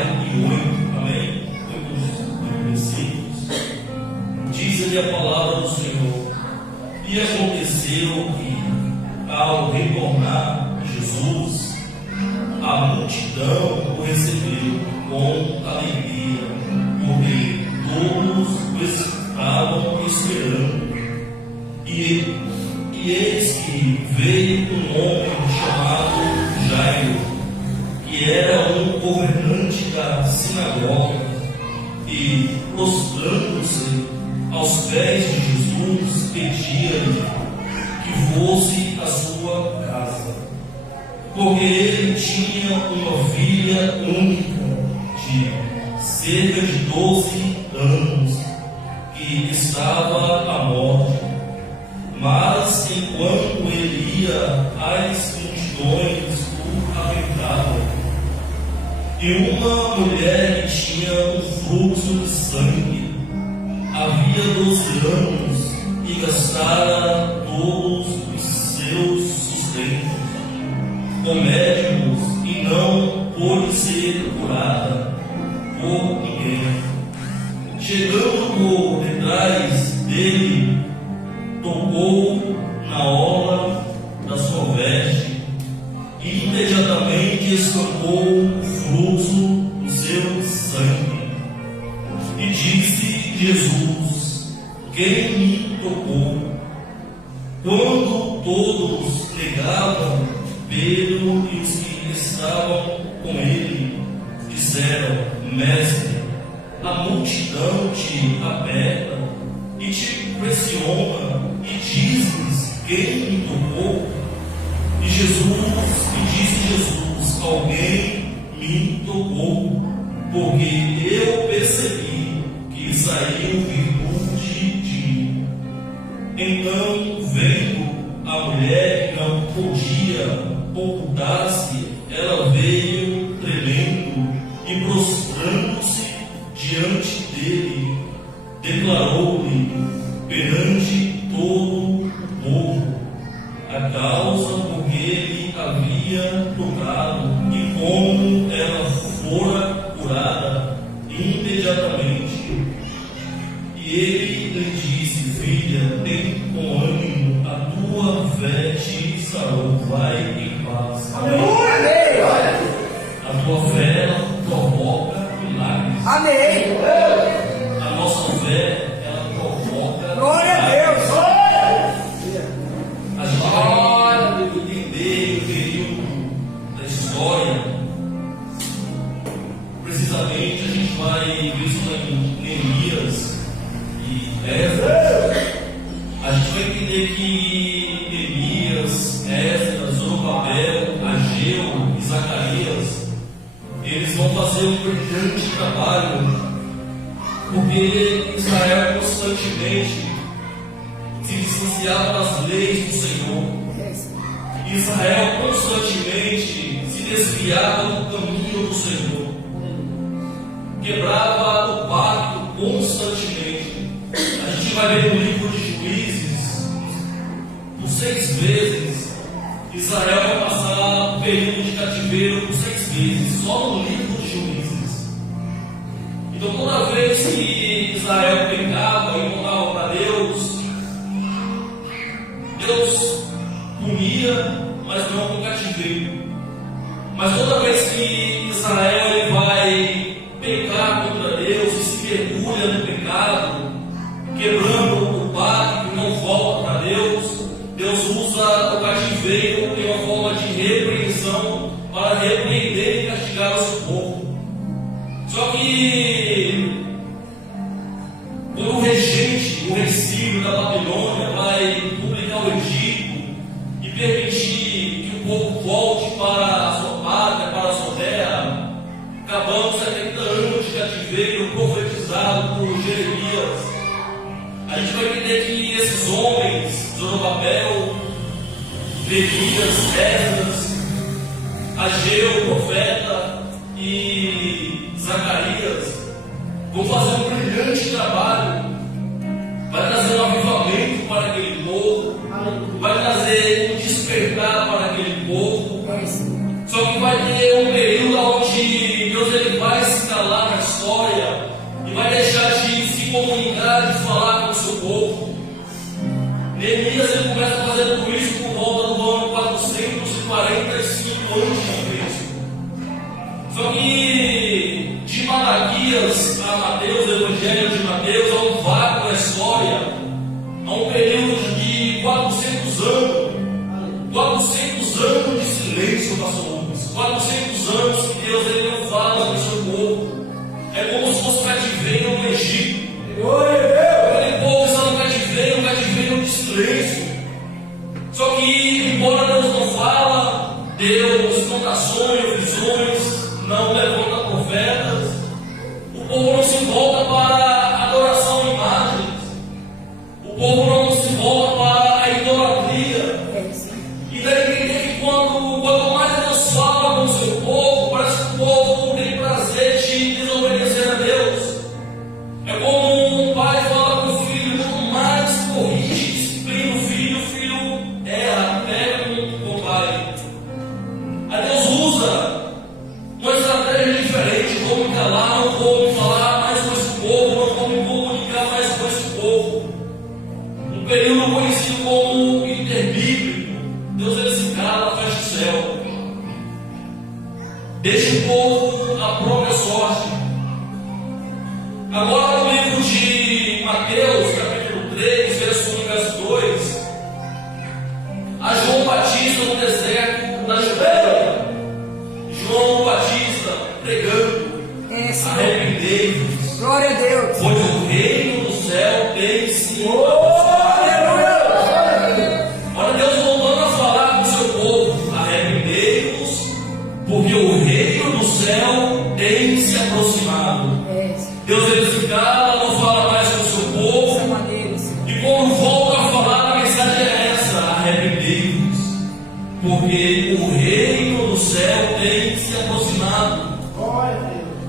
48, amém? 8 versículos. Diz ali a palavra do Senhor: e aconteceu que, ao retornar Jesus, a multidão o recebeu com alegria, porque todos o estavam esperando. E eis que veio um homem chamado Jairo, que era um governante da sinagoga, e, prostrando-se aos pés de Jesus, pedia-lhe que fosse à sua casa, porque ele tinha uma filha única, de cerca de 12 anos, que estava à morte. Mas, enquanto ele ia, as multidões o apertavam. E uma mulher que tinha um fluxo de sangue, havia 12 anos, e gastara todos os seus sustentos com médicos, e não pôde ser curada por ninguém. Chegando por detrás dele, tocou na orla da sua veste, e imediatamente estancou o fluxo do seu sangue. E disse Jesus: quem me tocou? Quando todos negavam, Pedro e os que estavam com ele disseram: Mestre, a multidão te aperta e te pressiona, e dizes: quem me tocou? E disse Jesus: alguém me tocou, porque eu percebi que saiu virtude de mim. Então, vendo a mulher que não podia ocultar-se, ela veio tremendo e, prostrando-se diante dele, declarou-lhe perante todo o povo a causa por que ele havia tocado e como ela fora curada imediatamente. E ele lhe disse: filha, tem com ânimo, a tua fé te sarou, vai em paz. Amém. A tua fé provoca milagres. Amém. A nossa fé, ela provoca Glória a milagres. Deus. A gente vai entender o período da história. Precisamente, a gente vai ver isso em Neemias e Esdras. A gente vai entender que Neemias, Esdras, Zorobabel, Ageu e Zacarias, eles vão fazer um brilhante trabalho, porque Israel constantemente se distanciava das leis do Senhor. Israel constantemente se desviava do caminho do Senhor, quebrava o pacto constantemente. A gente vai ver no livro de Juízes, por 6 vezes, Israel vai passar um período de cativeiro por 6 vezes, só no livro de Juízes. Então, toda vez que Israel pecava e voltava para Deus, Deus punia, mas não com cativeiro. Mas toda vez que Israel ele vai pecar contra Deus e se mergulha no pecado, quebrando o pacto e não volta para Deus, Deus usa o cativeiro em uma forma de repreensão para repreender e castigar o seu povo. Só que quando o regente, o rei Ciro da Babilônia vai publicar o edito e permitir que o povo volte para a sua pátria, para a sua terra, acabando 70 anos de cativeiro profetizado por Jeremias, a gente vai entender que esses homens, Zorobabel, Neemias, Esdras, Ageu, profeta, e Zacarias, vão fazer um brilhante trabalho, vai trazer um avivamento para aquele povo, vai trazer um despertar para aquele povo. Só que vai ter um período onde Deus ele vai Neemias ele começa a fazer tudo isso por volta do ano 445 a.C. Só que de Malaquias a Mateus, o Evangelho de Mateus, há um vácuo na história, há um período de 400 anos. 400 anos de silêncio, pastor Lucas. 400 anos que Deus ele não fala com o seu povo. É como se fosse cativeiro no Egito. Aquele povo está no cativeiro de silêncio. Só que, embora Deus não fala, Deus não dá sonhos, visões, não levanta profetas, o povo não se volta para a adoração de imagens, o povo não se volta para a idolatria. E daí entender que quanto mais Deus fala com o seu povo, parece que o povo tem prazer de desobedecer a Deus. É como um pai fala com o filho, quanto mais corrige, disciplina o filho erra, pega com o pai. Aí Deus usa uma estratégia diferente, vou me calar, não vou me falar mais com esse povo, não vou me comunicar mais com esse povo. Um período conhecido como interbíblico. Deus ele se cala, fecha o céu. Deixa o povo à própria sorte. Agora no livro de Mateus, capítulo 3, verso 1 e verso 2, a João Batista no deserto da Judéia. João Batista pregando, arrependei-vos. Glória a Deus. Pois o reino do céu tem se Aleluia. Olha Deus voltando a falar com o seu povo: arrependei-vos, porque o reino do céu tem se aproximado. Deus ele se cala, não fala mais com o seu povo. E quando volta a falar, a mensagem é essa: arrependei-vos, porque o reino do céu tem se aproximado.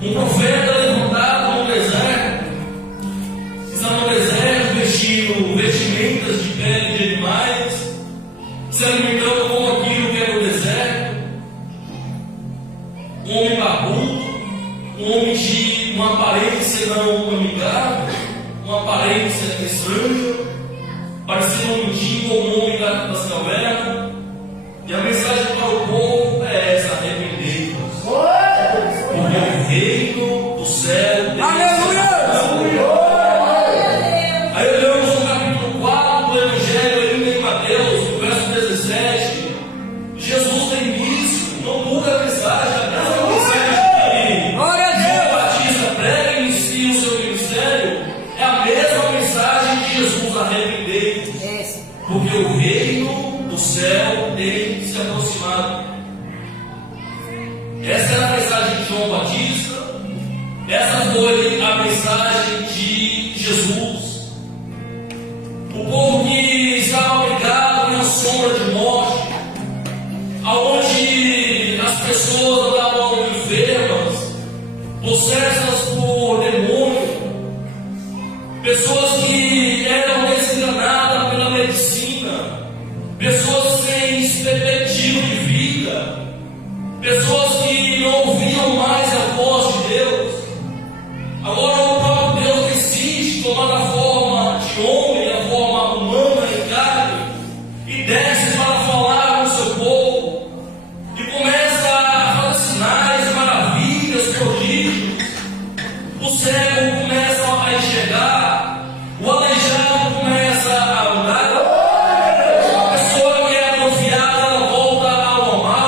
Um profeta levantado no deserto, está no deserto vestindo vestimentas de pele de animais, se alimentando com aquilo que é no deserto. Um homem barbudo, um homem de uma aparência não amigável, uma aparência estranha, parecendo um mendigo ou um homem das cavernas. E a mensagem para o povo é essa: arrependei-vos, porque o reino do céu tem se aproximado. Aí olhamos no capítulo 4 do Evangelho ainda em Mateus, no verso 17. Jesus tem início, não muda a mensagem, a mesma mensagem que João Batista prega e inicia o seu ministério, é a mesma mensagem de Jesus: arrependei-vos, porque o reino do céu tem se aproximado. Essa era a mensagem de João Batista, essa foi a mensagem de Jesus. O povo que estava pregado na sombra de morte, aonde as pessoas andavam enfermas, possessas por demônio, pessoas que eram desenganadas pela medicina, pessoas sem perspectiva de vida, pessoas que não ouviam mais a voz de Deus. Agora o próprio Deus decide tomar a forma de homem, a forma humana em carne, e desce para falar com o seu povo, e começa a fazer sinais, maravilhas, prodígios. O cego começa a enxergar, o aleijado começa a andar, a pessoa que é atrofiada ela volta ao normal,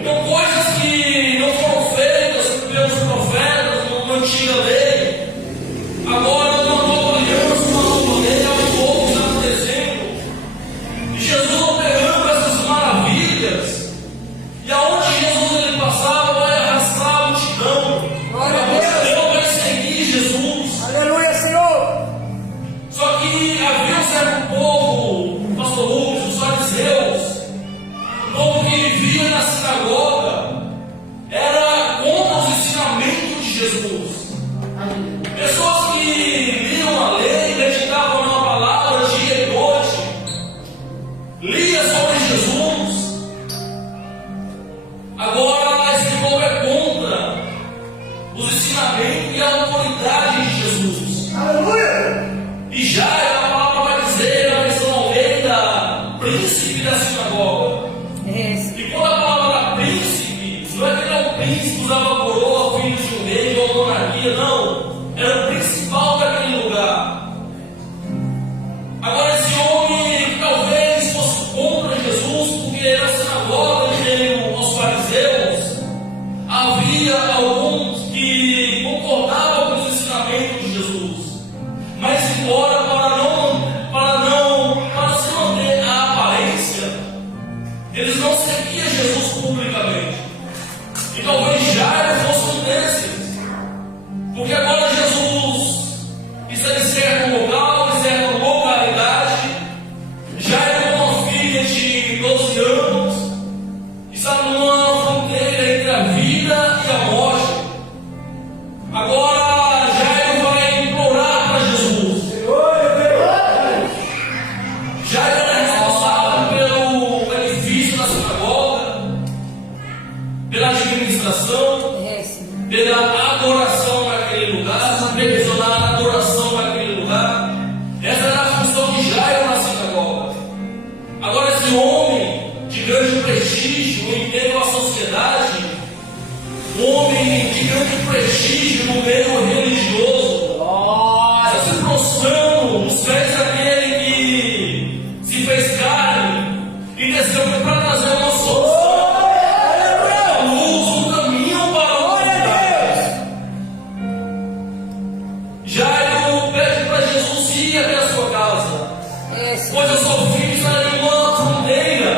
então coisas que não foram feitas pelos profetas na antiga lei, agora uma nova aliança, uma nova lei, é o povo está acontecendo. E Jesus operando essas maravilhas, e aonde Jesus ele passava, vai arrastar a multidão. Glória a A Deus. multidão vai seguir Jesus. Aleluia, Senhor. Só que havia um certo povo, pastor Lucas, os fariseus, o povo que vivia na sinagoga, era contra os ensinamentos de Jesus. Pessoas que liam a lei, meditavam na palavra dia e noite, lia sobre Jesus. Agora esse povo é contra os ensinamentos e a autoridade de Jesus. Aleluia. Jairo, a palavra vai dizer na versão Almeida, príncipe da sinagoga. E quando a palavra príncipe, não é que ele é um príncipe, usava coroa, filho de um rei ou monarquia, não. Era o principal daquele lugar. Agora, esse homem que talvez fosse contra Jesus, porque na sinagoga, em meio aos fariseus, havia alguns que concordavam com os ensinamentos de Jesus, mas embora para se manter a aparência, eles não seguiam Jesus publicamente. E talvez Jairo fosse um desses, porque agora Jesus, isso é de certo local, de certa localidade. Jairo é uma filha de 12 anos, está numa fronteira entre a vida e a morte. Agora Jairo vai implorar para Jesus. Jairo era responsável pelo edifício da sinagoga, pela administração, pela adoração naquele lugar, supervisionar a adoração naquele lugar. Essa era a função de Jairo na sinagoga. Agora, esse homem de grande prestígio em meio à sociedade, um homem de grande prestígio no meio religioso, está se prostrando nos pés daquele que se fez carne e desceu para trazer uma solução, a luz, um caminho para a humanidade. Jairo pede para Jesus ir até a sua casa, pois o seu filho está em uma fronteira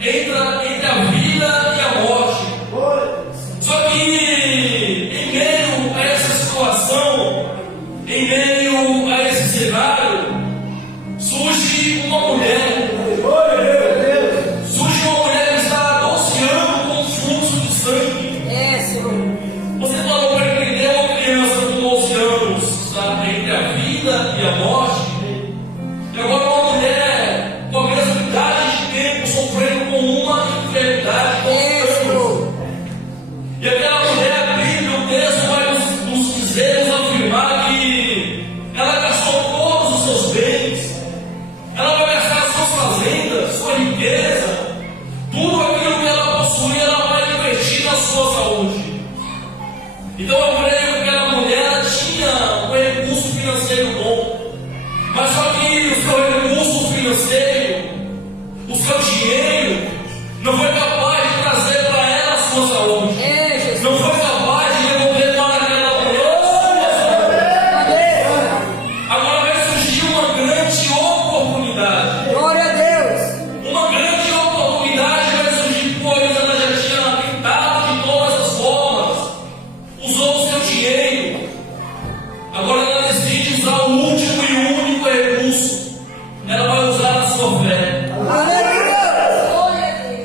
entre a vida e a morte. Só que em meio a essa situação, em meio a esse cenário, surge uma mulher. Surge uma mulher que está há 12 anos com um fluxo de sangue. Você falou para entender uma criança com 12 anos está entre a vida e a morte. E agora uma mulher com a mesma idade de tempo sofrendo com uma enfermidade constante. E aquela mulher, a Bíblia, o texto vai nos dizer, nos afirmar que ela gastou todos os seus bens, ela vai gastar suas fazendas, sua riqueza, tudo aquilo que ela possuía, ela vai investir na sua saúde. Então eu creio que aquela mulher tinha um recurso financeiro bom, mas só que o seu recurso financeiro, o seu dinheiro, não foi capaz de trazer para ela a sua saúde. Não foi capaz de devolver para aquela mulher a sua saúde. Agora vai surgir uma grande oportunidade. Glória a Deus. Uma grande oportunidade vai surgir, pois ela já tinha tentado de todas as formas, usou o seu dinheiro. Agora ela decide usar o último e único recurso. Ela vai usar a sua fé.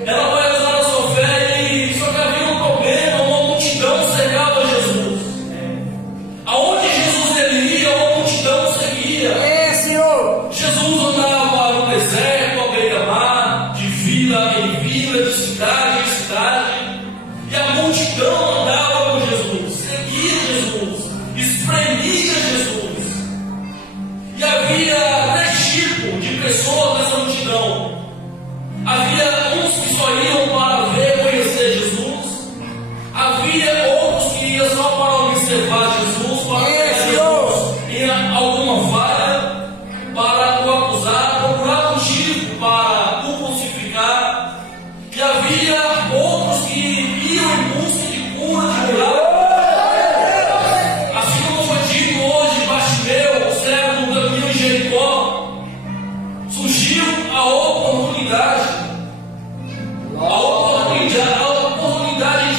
Ela vai usar a sua fé e só que havia um problema, uma multidão cercava Jesus. Aonde Jesus ele ia, uma multidão seguia. Jesus andava no deserto, à beira-mar, de vila em vila, de cidade em cidade, e a multidão andava com Jesus, seguia Jesus, espremia Jesus. E havia 3 tipos de pessoas nessa multidão. Havia uns que só iam para ver, conhecer Jesus. Havia outros que iam só para observar Jesus, para ver Jesus em alguma falha, para o acusar, procurar motivo para o crucificar. E havia outros que iam em busca de cura, de milagre. Assim como foi dito hoje, Bartimeu, o cego no caminho de Jericó, surgiu a oportunidade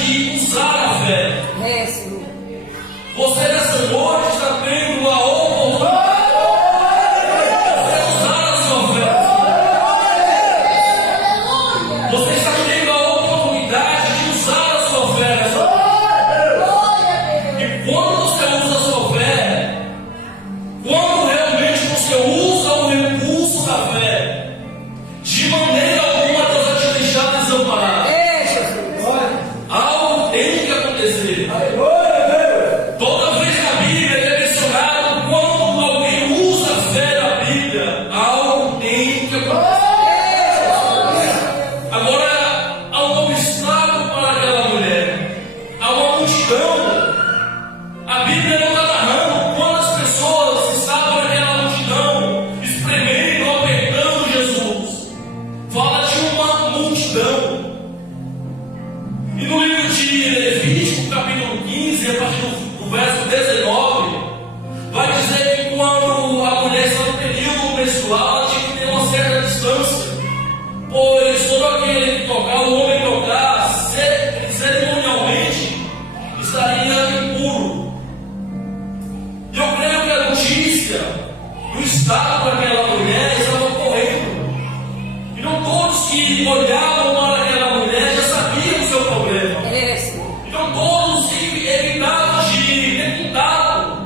de usar a fé. Você nessa noite está tendo a oportunidade de usar a sua fé. Você está tendo a oportunidade de usar a sua fé nessa noite. E quando você usa a sua fé, quando realmente você usa o recurso da fé, de maneira alguma Deus vai te deixar desamparado. Algo tem que acontecer. Toda vez na Bíblia de Levítico, capítulo 15, a partir do verso 19, vai dizer que quando a mulher está no período menstrual, ela tinha que ter uma certa distância, pois todo aquele que tocar, o homem tocar, cerimonialmente, estaria impuro. E eu creio que a notícia do estado daquela mulher estava ocorrendo. E não todos que olhavam para aquela mulher já sabiam o seu problema. Então todos que evitavam de ter contato,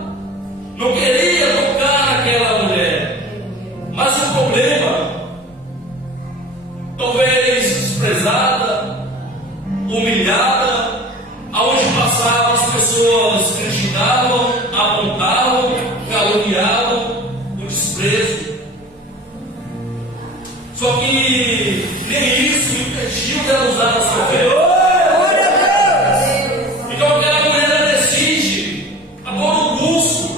não queria tocar naquela mulher. Mas o problema, talvez desprezada, humilhada, aonde passavam as pessoas criticavam, apontavam, caluniavam, o desprezo. Só que nem isso impediu dela usar a sua fé. Então aquela mulher decide, a bom gosto,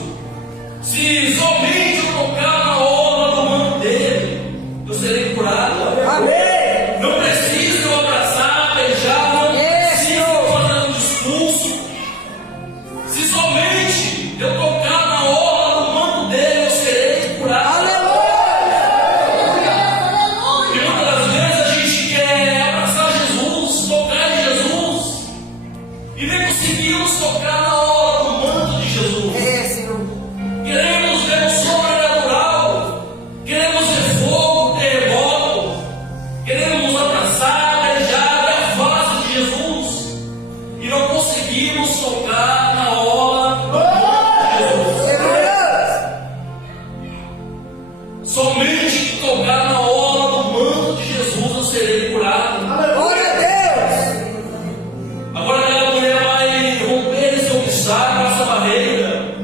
se somente eu tocar na obra do manto dele, eu serei curado. Amém. Não preciso eu abraçar, beijar, não preciso fazer um discurso. Se somente eu tocar na obra do manto dele, eu serei curado. E muitas das vezes a gente quer abraçar Jesus, tocar em Jesus, e nem conseguimos tocar na obra do manto de Jesus. Queremos ver o sobrenatural, queremos ver fogo, terremoto, queremos abraçar, beijar a face de Jesus, e não conseguimos tocar na obra de Jesus. Somente tocar na obra do manto de Jesus eu serei curado. Agora aquela mulher vai romper esse obstáculo, essa barreira.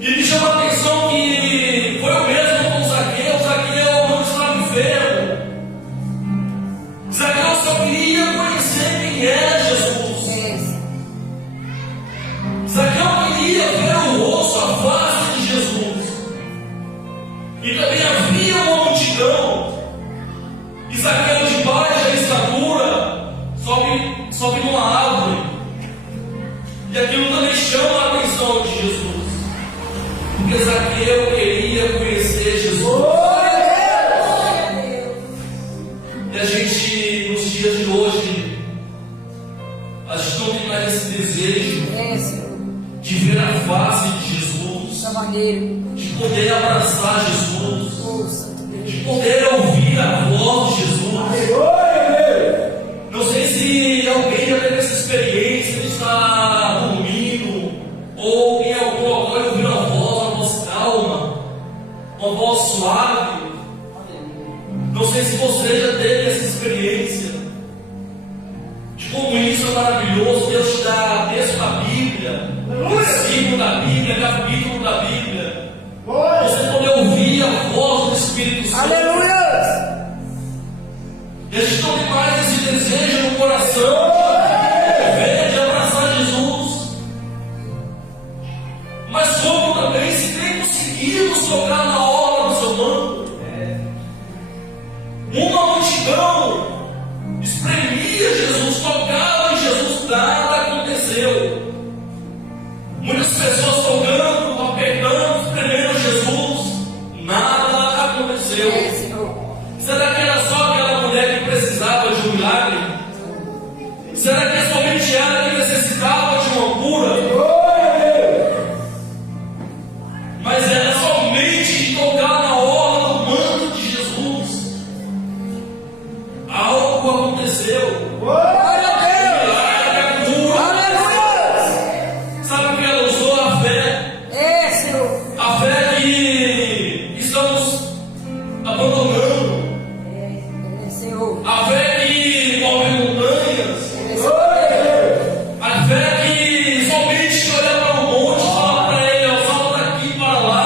E me chama a atenção que foi o mesmo com Zaqueu. Zaqueu não estava enfermo. Zaqueu só queria conhecer quem era Jesus. Zaqueu queria ver o rosto, a face de Jesus. E também havia uma multidão. E Zaqueu, de baixa estatura, sobe numa árvore. E aquilo também chama a atenção de Jesus. Porque Zaqueu queria conhecer Jesus. E a gente, nos dias de hoje, a gente não tem mais esse desejo de ver a face de Jesus, de poder abraçar Jesus, de poder ouvir a voz de Jesus. Não sei se alguém já teve essa experiência de estar dormindo, ou em algum local ouvir uma voz calma, uma voz suave. Não sei se você já teve essa experiência, de como isso é maravilhoso. Deus te dá texto da Bíblia, versículo da Bíblia, capítulo da Bíblia, você poder ouvir a voz do Espírito Santo. E a gente não tem mais esse desejo no coração de abraçar Jesus. Mas como também se nem conseguimos tocar na obra do seu manto. Uma multidão espremia Jesus, tocava em Jesus, nada aconteceu. Muitas pessoas tocando, apertando, espremendo Jesus, nada aconteceu. Será que era só aquela mulher que precisava de um milagre? Será que é somente ela que necessitava de uma cura? Mas era somente de tocar na orla do manto de Jesus. Algo aconteceu. Sabe o que ela usou? A fé. A fé que estamos abandonando. A fé que move montanhas. A fé que somente olha para o monte e fala para ele: ó, salta daqui para lá.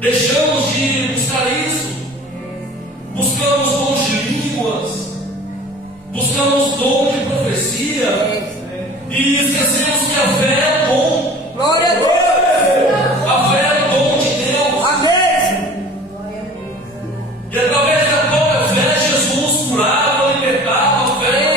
Deixamos de buscar isso. Buscamos dons de línguas. Buscamos dom de profecia. E esquecemos que a fé é dom. Glória a Deus. A fé é dom de Deus. Amém. E através da própria fé, Jesus curava, libertava. A fé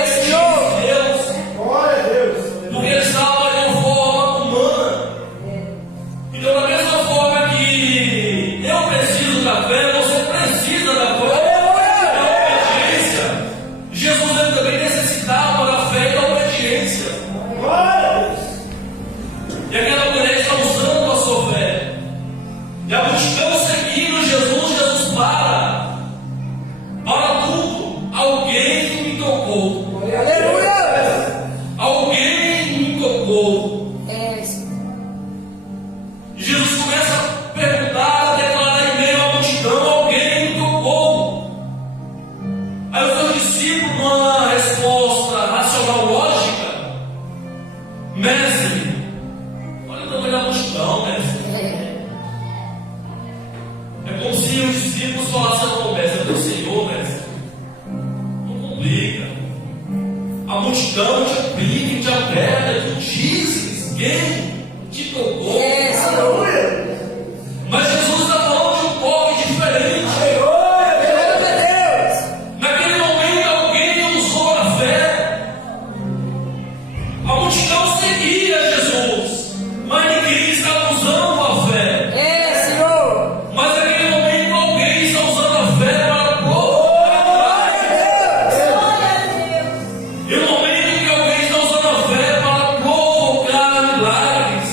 Mestre, olha o tamanho da multidão, mestre. É como se os discípulos falassem ao mestre: meu Senhor, mestre, não complica. A multidão te obriga, te aperta, te dizes, quem te tocou. Mas Jesus está falando de um povo diferente. Naquele momento alguém usou a fé. A multidão seguia Jesus, mas ninguém estava usando a fé. Mas naquele momento alguém está usando a fé para provocar. E no momento que alguém está usando a fé para provocar milagres,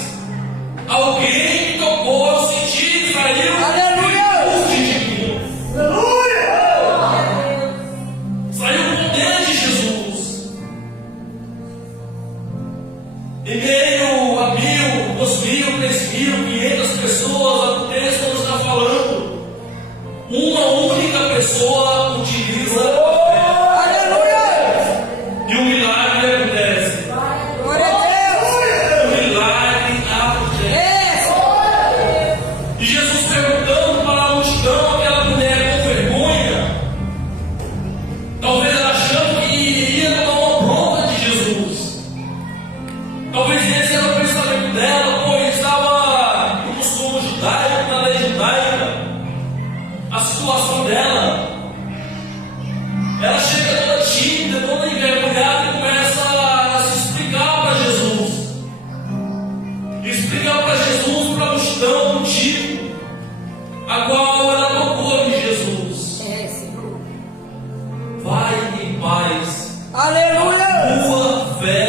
alguém tocou o sentido e saiu divino. Saiu o poder de Jesus. Em meio a 1.000, 2.000, 3.000, 500 pessoas, o texto não está falando. Uma única pessoa utiliza a fé. E o milagre acontece. O milagre acontece. E Jesus perguntando para a multidão, aquela mulher com vergonha, talvez ela achando que ia tomar uma bronca de Jesus. Talvez esse era o pensamento dela, pois estava no costume judaico, na lei judaica, a situação dela. Ela chega toda tímida, toda envergonhada e começa a se explicar para Jesus. Explicar para Jesus, para a multidão, o motivo a qual ela tocou em Jesus. Vai em paz. Tua fé.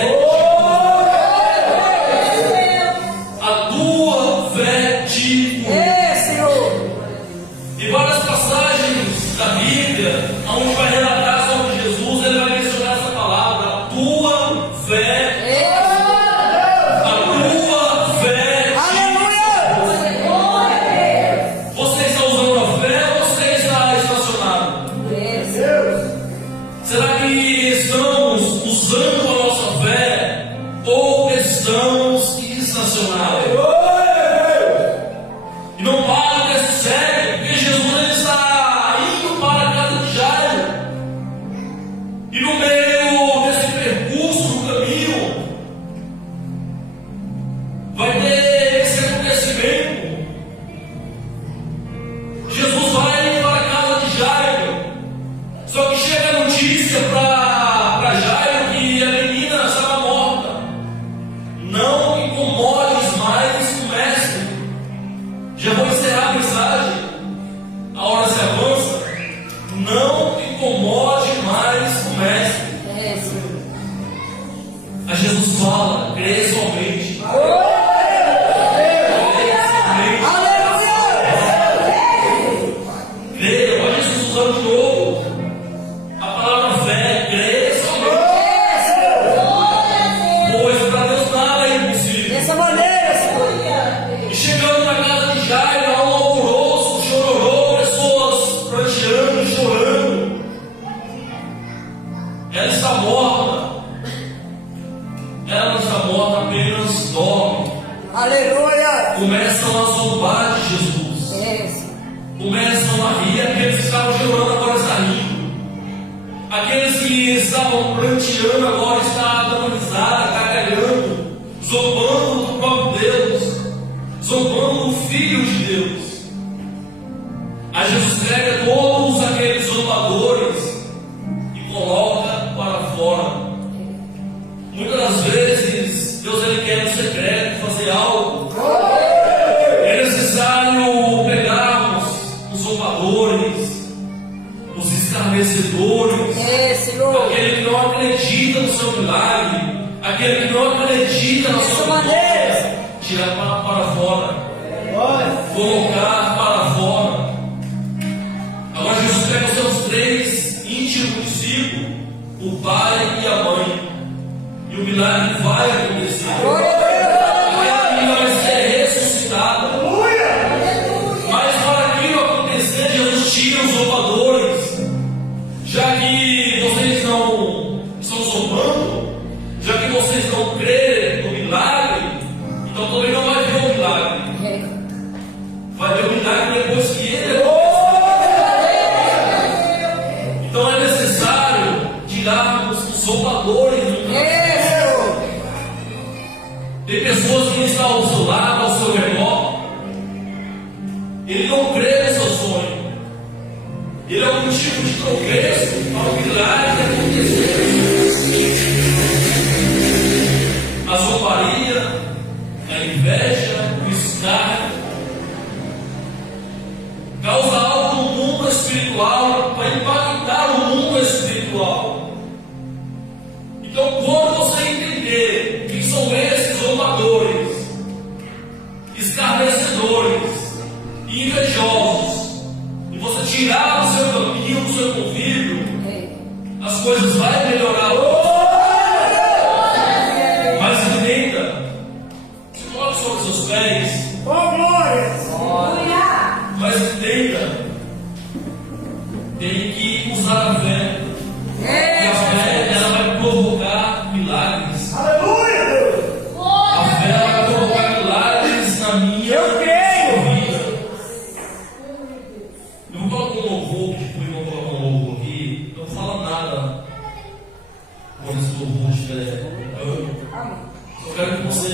A tua fé te curou. E várias passagens da Bíblia, onde vai relatar sobre Jesus, ele vai mencionar essa palavra: a tua fé. A tua fé te curou. Você está usando a fé ou você está estacionado? Será que estamos usando a nossa fé ou estamos estacionados? E não para que se segue, porque Jesus ele está indo para a casa de Jairo. E no meio desse percurso, no caminho, vai ter esse acontecimento. Jesus vai para a casa de Jairo. Só que chega a notícia para Jairo que a menina estava morta. Não incomodes mais o mestre. Já vou encerrar a mensagem. A hora se avança. Não incomode mais o mestre. A Jesus fala: crê somente. Creia. Olha Jesus usando de novo a palavra fé. Crê somente. Pois para Deus nada é impossível. E chegando na casa de Jairo, há um alvoroço, chororô, pessoas pranteando, chorando. Ela está morta. Ela não está morta, apenas dorme. Começam a zombar de Jesus. Começam a rir. Aqueles que estavam chorando agora estão rindo. Aqueles que estavam pranteando agora estão dando risada, gargalhando, zombando do próprio Deus, zombando do Filho de Deus. Aí Jesus pega todos aqueles zombadores e coloca para fora. Muitas das vezes Deus ele quer no secreto fazer algo. É necessário pegarmos os zombadores, os escarnecedores, aquele que não acredita no seu milagre, aquele que não acredita na sua vitória, tirar para fora, colocar para fora. Agora Jesus pega os seus 3 íntimos discípulos, o pai e a mãe, e o milagre vai acontecer. Aquela menina vai ser ressuscitada. Mas para aquilo acontecer, Jesus tira os zombadores. Já que vocês não estão zombando, já que vocês não creem no milagre, Tem pessoas que estão ao seu lado, ao seu redor. Ele não crê no seu sonho. Ele é um motivo de tropeço para o milagre acontecer. A zombaria, a inveja, o escárnio causa algo no mundo espiritual para impactar o mundo espiritual. Então, quando você entender quem são esses zombadores, escarnecedores, invejosos, e você tirar do seu caminho, do seu convívio, as coisas vão melhorar. Mas entenda, se coloque sobre os seus pés. Oh, glória! Mas entenda, tem que usar a fé. E a fé, ela vai provocar milagres. Aleluia, Deus! A fé, ela vai provocar milagres na minha vida. Eu vou colocar um louvor, que o irmão colocar um louvor aqui. Não fala nada quando esse louvor estiver. Eu quero que você